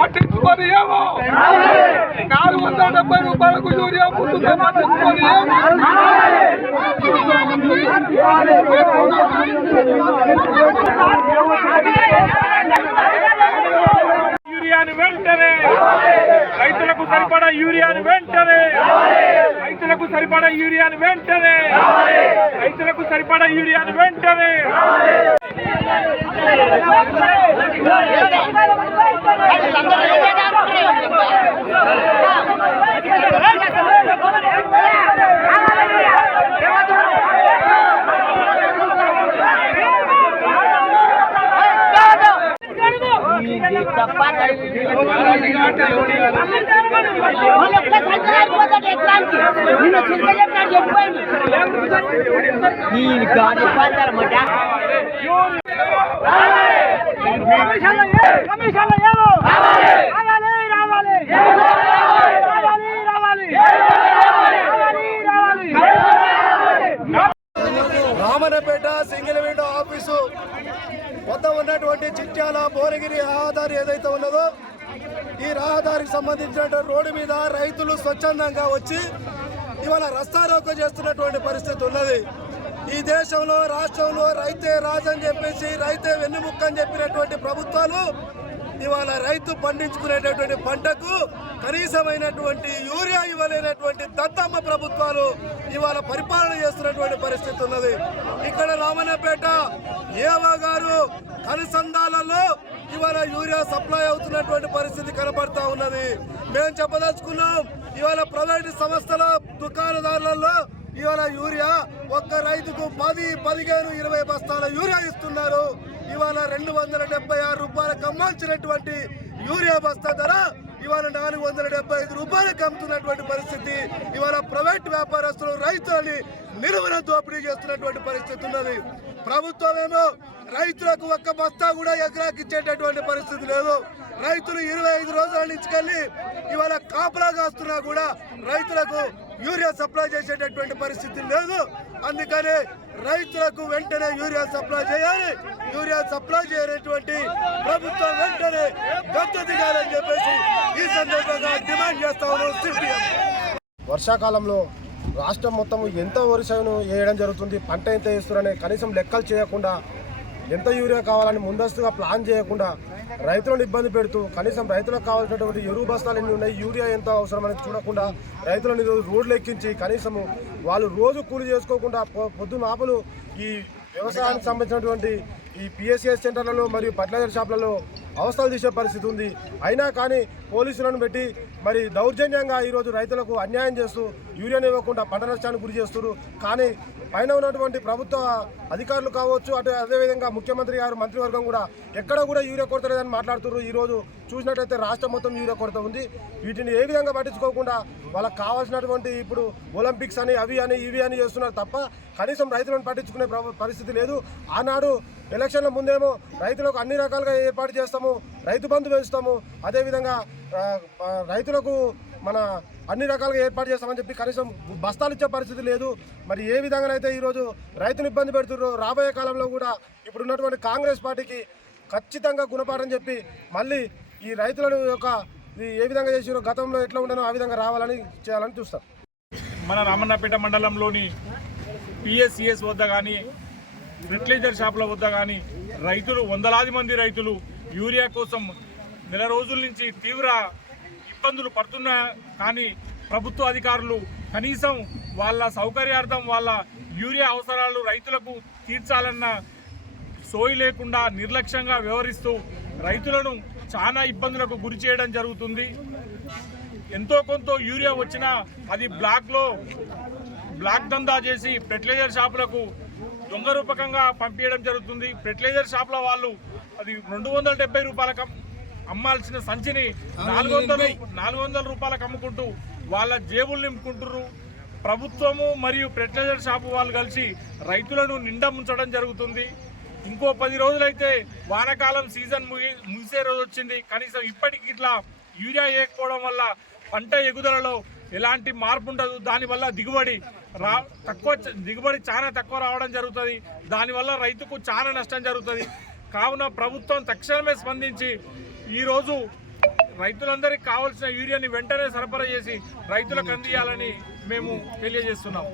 పట్టించుకొని ఏమో 470 రూపాయలకు యూరియా పుట్టుతో పట్టించుకొని యూరియాను వెంటనే రైతులకు సరిపడా యూరియాను వెంటనే రైతులకు సరిపడా యూరియాను వెంటనే రైతులకు సరిపడా యూరియాను వెంటనే రామన్నపేట సింగిల్ విండో ఆఫీసు వద్ద ఉన్నటువంటి చిట్యాల భువనగిరి రహదారి ఏదైతే ఉన్నదో ఈ రహదారికి సంబంధించిన రోడ్డు మీద రైతులు స్వచ్ఛందంగా వచ్చి ఇవాళ రస్తారోకో చేస్తున్నటువంటి పరిస్థితి ఉన్నది. ఈ దేశంలో రాష్ట్రంలో రైతే రాజని చెప్పేసి రైతే వెన్నుముక్క అని చెప్పినటువంటి ప్రభుత్వాలు ఇవాళ రైతు పండించుకునేటటువంటి పంటకు కనీసమైనటువంటి యూరియా ఇవ్వలేనటువంటి దత్తమ్మ ప్రభుత్వాలు ఇవాళ పరిపాలన చేస్తున్నటువంటి పరిస్థితి ఉన్నది. ఇక్కడ రామన్నపేట ఏవో గారు కనుసంధాలలో ఇవాళ యూరియా సప్లై అవుతున్నటువంటి పరిస్థితి కనబడతా ఉన్నది. మేము చెప్పదలుచుకున్నాం, ఇవాళ ప్రైవేటు సంస్థల దుకాణదారులలో ఇవాళ యూరియా ఒక్క రైతుకు 10, 15, 20 బస్తాల యూరియా ఇస్తున్నారు. ఇవాళ 276 రూపాయలకు అమ్మాల్సినటువంటి యూరియా బస్తా ధర ఇవాళ 475 రూపాయలకు అమ్ముతున్నటువంటి పరిస్థితి. ఇవాళ ప్రైవేట్ వ్యాపారస్తులు రైతులని నిలువున దోపిడీ చేస్తున్నటువంటి పరిస్థితి ఉన్నది. ప్రభుత్వం ఏమో రైతులకు ఒక్క బస్తా కూడా ఎకరాకి ఇచ్చేటటువంటి పరిస్థితి లేదు. రైతులు 25 రోజుల నుంచి ఇవాళ కాపలా కాస్తున్నా కూడా రైతులకు యూరియా సప్లై చేసేటటువంటి పరిస్థితి లేదు. అందుకని రైతులకు వెంటనే యూరియా సప్లై చేయాలి. యూరియా సప్లై చేయనటువంటి ప్రభుత్వం వెంటనే గద్దె దిగాలని చెప్పేసి ఈ సందర్భంగా డిమాండ్ చేస్తా ఉన్నాం. వర్షాకాలంలో రాష్ట్రం మొత్తం ఎంత వరిసేను వేయడం జరుగుతుంది, పంట ఎంత వేస్తున్నారనే కనీసం లెక్కలు చేయకుండా, ఎంత యూరియా కావాలని ముందస్తుగా ప్లాన్ చేయకుండా రైతులను ఇబ్బంది పెడుతూ కనీసం రైతులకు కావాల్సినటువంటి ఎరువు బస్తాలు ఎన్ని ఉన్నాయి, యూరియా ఎంత అవసరమని చూడకుండా రైతులను రోడ్లు ఎక్కించి కనీసము వాళ్ళు రోజు కూలి చేసుకోకుండా పొద్దున ఆపలు ఈ వ్యవసాయానికి సంబంధించినటువంటి ఈ పిఎస్సిఎస్ సెంటర్లలో మరియు ఫర్టిలైజర్ షాపులలో అవస్థలు తీసే పరిస్థితి ఉంది. అయినా కానీ పోలీసులను పెట్టి మరి దౌర్జన్యంగా ఈరోజు రైతులకు అన్యాయం చేస్తూ యూరియాను ఇవ్వకుండా పంట నష్టానికి గురి చేస్తున్నారు. కానీ పైన ఉన్నటువంటి ప్రభుత్వ అధికారులు కావచ్చు, అదేవిధంగా ముఖ్యమంత్రి గారు మంత్రివర్గం కూడా ఎక్కడ కూడా యూరియా కొరత లేదని మాట్లాడుతున్నారు. ఈరోజు చూసినట్టయితే రాష్ట్రం మొత్తం యూరియా కొరత ఉంది. వీటిని ఏ విధంగా పట్టించుకోకుండా వాళ్ళకి కావాల్సినటువంటి ఇప్పుడు ఒలింపిక్స్ అని అవి అని ఇవి అని చేస్తున్నారు తప్ప కనీసం రైతులను పట్టించుకునే పరిస్థితి లేదు. ఆనాడు ఎలక్షన్ల ముందేమో రైతులకు అన్ని రకాలుగా ఏర్పాటు చేస్తాము, రైతు బంధు పెంచుతాము, అదేవిధంగా రైతులకు మన అన్ని రకాలుగా ఏర్పాటు చేస్తామని చెప్పి కనీసం బస్తాలు ఇచ్చే పరిస్థితి లేదు. మరి ఏ విధంగానైతే ఈరోజు రైతును ఇబ్బంది పెడుతున్నారో రాబోయే కాలంలో కూడా ఇప్పుడు ఉన్నటువంటి కాంగ్రెస్ పార్టీకి ఖచ్చితంగా గుణపాఠం చెప్పి మళ్ళీ ఈ రైతులను యొక్క ఇది ఏ విధంగా చేసిరో గతంలో ఎట్లా ఉండనో ఆ విధంగా రావాలని చేయాలని చూస్తాం. మన రామన్నపేట మండలంలోని పిఎస్సిఎస్ వద్ద కానీ ఫెర్టిలైజర్ షాపుల వద్ద కానీ రైతులు వందలాది మంది రైతులు యూరియా కోసం నెల రోజుల నుంచి తీవ్ర ఇబ్బందులు పడుతున్నా కానీ ప్రభుత్వ అధికారులు కనీసం వాళ్ళ సౌకర్యార్థం వాళ్ళ యూరియా అవసరాలు రైతులకు తీర్చాలన్న సోయి లేకుండా నిర్లక్ష్యంగా వ్యవహరిస్తూ రైతులను చాలా ఇబ్బందులకు గురి చేయడం జరుగుతుంది. ఎంతో కొంత యూరియా వచ్చినా అది బ్లాక్ దందా చేసి ఫెర్టిలైజర్ షాపులకు దొంగ రూపకంగా పంపించడం జరుగుతుంది. ఫెర్టిలైజర్ షాపుల వాళ్ళు అది 270 రూపాయలకు అమ్మాల్సిన సంచిని 400 రూపాయలకు అమ్ముకుంటూ వాళ్ళ జేబులు నింపుకుంటున్నారు. ప్రభుత్వము మరియు ఫెర్టిలైజర్ షాపు వాళ్ళు కలిసి రైతులను నిండా ముంచడం జరుగుతుంది. ఇంకో 10 రోజులైతే వానాకాలం సీజన్ ముగిసే రోజు వచ్చింది. కనీసం ఇప్పటికి ఇట్లా యూరియా వేయకపోవడం వల్ల పంట ఎగుదలలో ఎలాంటి మార్పు ఉండదు. దానివల్ల దిగుబడి చాలా తక్కువ రావడం జరుగుతుంది. దానివల్ల రైతుకు చాలా నష్టం జరుగుతుంది. కావున ప్రభుత్వం తక్షణమే స్పందించి ఈరోజు రైతులందరికీ కావాల్సిన యూరియాని వెంటనే సరఫరా చేసి రైతులకు అందియాలని మేము తెలియజేస్తున్నాం.